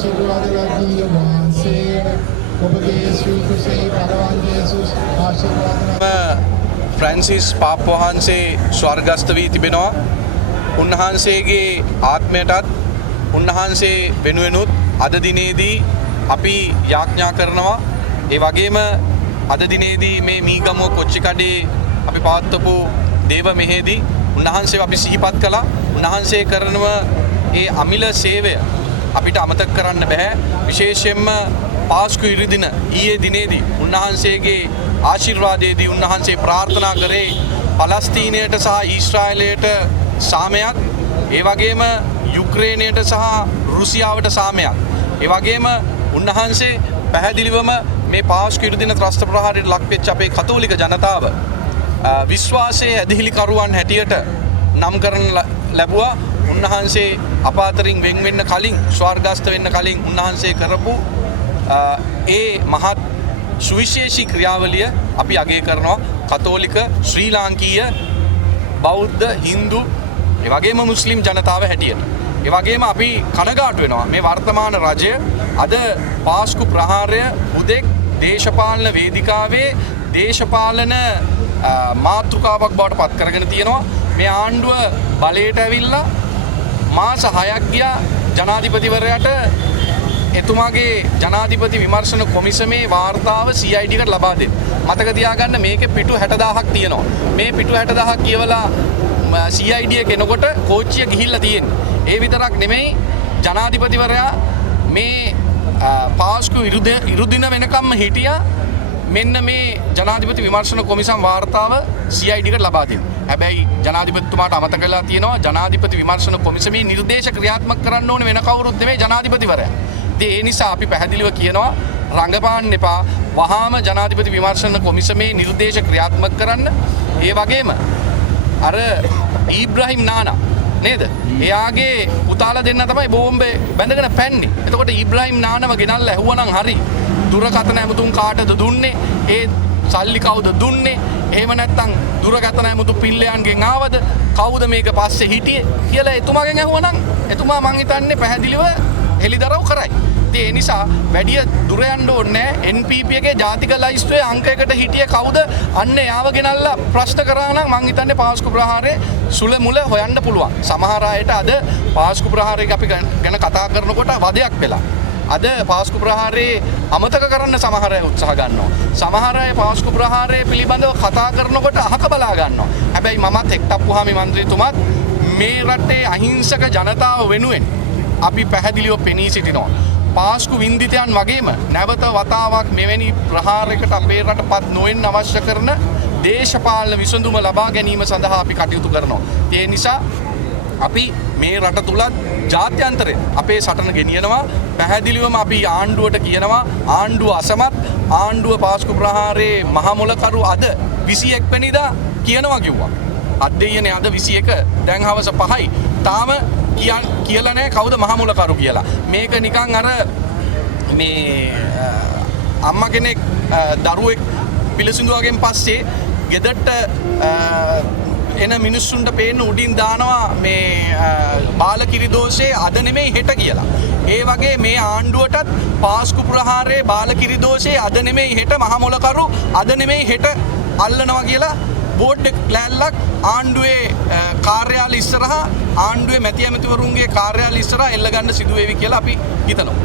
ආශිර්වාද ලැබී වහන්සේට ඔබගේ ශ්‍රී කුසේ පරවන් යේසුස් ආශිර්වාද ෆ්‍රැන්සිස් පාප් වහන්සේ ස්වර්ගස්ථ වී තිබෙනවා. උන්වහන්සේගේ ආත්මයටත් උන්වහන්සේ වෙනුවෙනුත් අද දිනේදී අපි යාඥා කරනවා. ඒ වගේම අද දිනේදී මේ මීගමුව කොච්චිකඩේ අපි පවත්වපු දේව මෙහෙදී උන්වහන්සේව අපි සිහිපත් කළා. උන්වහන්සේ කරනව ඒ අමිල සේවය අපිට අමතක කරන්න බෑ. විශේෂයෙන්ම පාස්කු ඉරිදින ඊයේ දිනේදී උන්වහන්සේගේ ආශිර්වාදයේදී උන්වහන්සේ ප්‍රාර්ථනා කරේ පලස්තීනයට සහ ඊශ්‍රායලයට සාමයක්, ඒ වගේම යුක්‍රේනයට සහ රුසියාවට සාමයක්. ඒ වගේම උන්වහන්සේ පැහැදිලිවම මේ පාස්කු ඉරිදින ත්‍රස්ත ප්‍රහාරයට ලක්වෙච්ච අපේ කතෝලික ජනතාව විශ්වාසයේ ඇදහිලිකරුවන් හැටියට නම් කරන ලැබුවා. උන්වහන්සේ අප අතරින් වෙන් වෙන්න කලින්, ස්වර්ගස්ථ වෙන්න කලින් උන්වහන්සේ කරපු ඒ මහත් සුවිශේෂී ක්‍රියාවලිය අපි අගය කරනවා. කතෝලික, ශ්‍රී ලාංකීය, බෞද්ධ, හින්දු, ඒ වගේම මුස්ලිම් ජනතාව හැටියට. ඒ වගේම අපි කනගාටු වෙනවා මේ වර්තමාන රජය අද පාස්කු ප්‍රහාරය හුදෙක් දේශපාලන වේදිකාවේ දේශපාලන මාතෘකාවක් බවට පත් කරගෙන තියෙනවා. මේ ආණ්ඩුව බලයට ඇවිල්ලා මාස 6ක් ගියා ජනාධිපතිවරයාට එතුමාගේ ජනාධිපති විමර්ශන කොමිසමේ වාර්තාව CID එකට ලබා දෙන්න. මතක තියාගන්න මේකේ පිටු 60000ක් තියෙනවා. මේ පිටු 60000ක් කියවලා CID එක එනකොට කෝච්චිය ගිහිල්ලා තියෙන්නේ. ඒ විතරක් නෙමෙයි ජනාධිපතිවරයා මේ පාස්කු ඉරුදින වෙනකම්ම හිටියා මෙන්න මේ ජනාධිපති විමර්ශන කොමිසම් වාර්තාව CID එකට ලබා දෙන්න. හැබැයි ජනාධිපතිතුමාට අමතක කරලා තියෙනවා ජනාධිපති විමර්ශන කොමිසමේ නිර්දේශ ක්‍රියාත්මක කරන්න ඕනේ වෙන කවුරුත් නෙමෙයි ජනාධිපතිවරයා. ඒ නිසා අපි පැහැදිලිව කියනවා රංගපාන්න එපා. වහාම ජනාධිපති විමර්ශන කොමිසමේ නිර්දේශ ක්‍රියාත්මක කරන්න. ඒ වගේම අර ඊබ්‍රාහිම් නානා නේද? එයාගේ පුතාලා දෙන්න තමයි බෝම්බේ බැඳගෙන පැන්නේ. එතකොට ඊබ්‍රාහිම් නානව ගෙනල්ලා ඇහුවනම් හරි. දුරකථන ඇමතුම් කාටද දුන්නේ? ඒ සල්ලි කවුද දුන්නේ? එහෙම නැත්නම් දුරකථන ඇමතුම් පිල්ලයන්ගෙන් ආවද? කවුද මේක පස්සේ හිටියේ කියලා එතුමාගෙන් ඇහුවනම් එතුමා මං හිතන්නේ පැහැදිලිව හෙළිදරව් කරයි. ඒ නිසා වැඩි දුර යන්න ඕනේ නැහැ. NPP එකේ ජාතික ලයිස්තුවේ අංකයකට හිටියේ කවුද? අන්න එයාව ගෙනල්ලා ප්‍රශ්න කරා නම් මං හිතන්නේ පාස්කු ප්‍රහාරයේ සුල මුල හොයන්න පුළුවන්. සමහර අයට අද පාස්කු ප්‍රහාරයක අපි ගැන කතා කරනකොට වදයක් වෙලා. අද පාස්කු ප්‍රහාරයේ අමතක කරන්න සමහර අය උත්සාහ ගන්නවා. සමහර අය පාස්කු ප්‍රහාරය පිළිබඳව කතා කරනකොට අහක බලා ගන්නවා. හැබැයි මමත් එක්ටප්පුහාමි මන්ත්‍රීතුමාත් මේ රටේ අහිංසක ජනතාව වෙනුවෙන් අපි පැහැදිලිව පෙනී සිටිනවා. පාස්කු වින්දිතයන් වගේම නැවත වතාවක් මෙවැනි ප්‍රහාරයකට අපේ රටපත් නොවෙන්න අවශ්‍ය කරන දේශපාලන විසඳුම ලබා ගැනීම සඳහා අපි කටයුතු කරනවා. ඒ නිසා අපි මේ රට තුලත් ජාත්‍යන්තරේ අපේ සටන ගෙනියනවා. පැහැදිලිවම අපි ආණ්ඩුවට කියනවා ආණ්ඩුව අසමත්, ආණ්ඩුව පාස්කු ප්‍රහාරයේ මහමොලකරු අද 21 වෙනිදා කියනවා කිව්වා. අද්දෙයනේ අද 21 දැන් හවස 5යි. තාම කියලා නැහැ කවුද මහමොලකරු කියලා. මේක නිකන් අර මේ අම්මා කෙනෙක් දරුවෙක් පිළිසිඳුවගෙන් පස්සේ ගෙදරට එන මිනිස්සුන්ට පේන්න උඩින් දානවා මේ බාලකිරි දෝෂේ අද නෙමෙයි හෙට කියලා. ඒ වගේ මේ ආණ්ඩුවටත් පාස්කු ප්‍රහාරයේ බාලකිරි දෝෂේ අද නෙමෙයි හෙට මහමොලකරු අද නෙමෙයි හෙට අල්ලනවා කියලා බෝඩ් එක ලෑල්ලක් ආණ්ඩුවේ කාර්යාලය ඉස්සරහා ආණ්ඩුවේ මැති ඇමතිවරුන්ගේ කාර්යාලය ඉස්සරහා එල්ල ගන්න සිදු වේවි කියලා අපි හිතනවා.